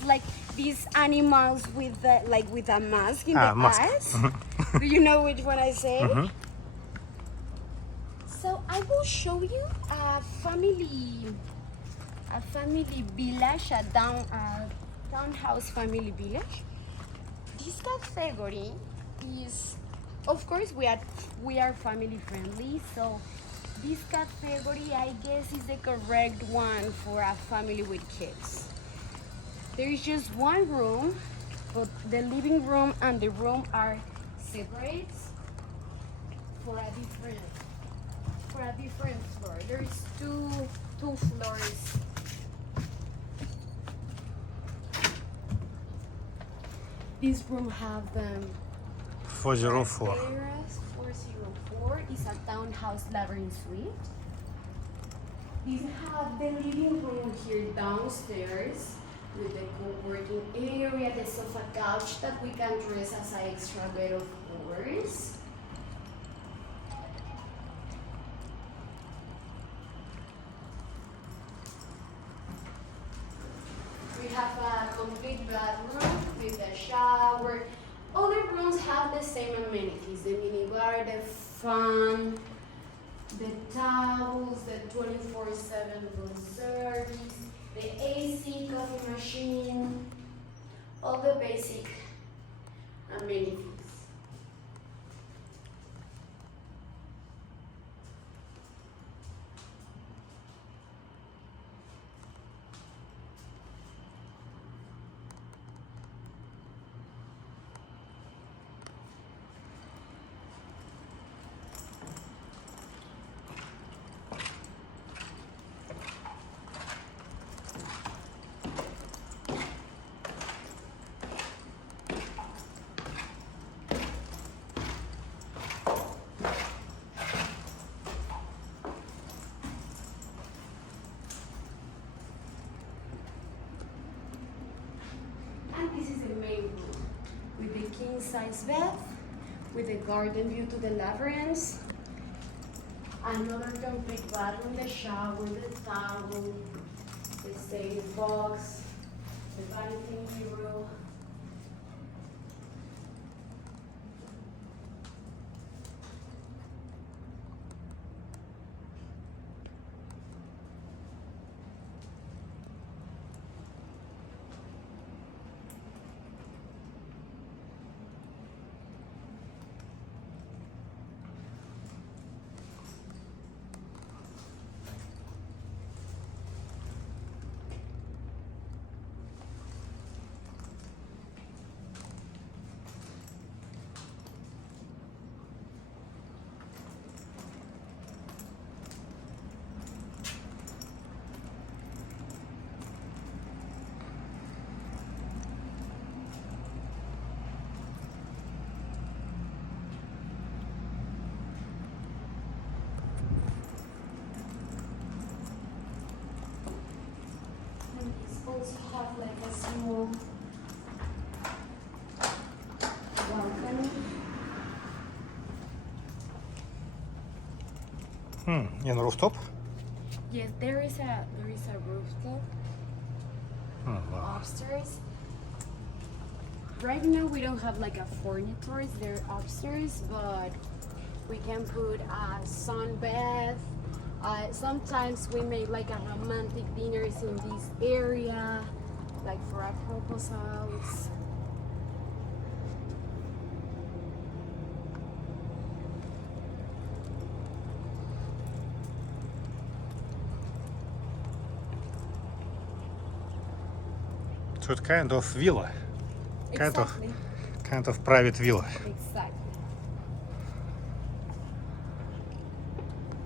has like these animals with the, like with a mask in the mask. eyes. Do you know which one I say? So I will show you a family village, a townhouse family village. This category is, of course, we are family friendly, so this category, I guess, is the correct one for a family with kids. There is just one room, but the living room and the room are separate for a different floor. There is two floors. This room have the 404. terrace 404 is a townhouse labyrinth suite. These have the living room here downstairs with the co-working area, the sofa couch that we can dress as an extra bed, of course. We have a complete bathroom with a shower. All the rooms have the same amenities: the minibar, the fan, the towels, the 24/7 room service, the AC, coffee machine, all the basic amenities. And this is the main room with the king-size bed, with the garden view to the labyrinth. Another complete bathroom, the shower, the towel, the stereo box, the vanity mirror. Also have like a small balcony. And rooftop? Yes, there is a rooftop Wow. upstairs. Right now we don't have like a furniture there upstairs, but we can put a sunbed. Sometimes we make like a romantic dinners in this area, like for our proposals. So it's kind of villa. Exactly. Kind of private villa. Exactly.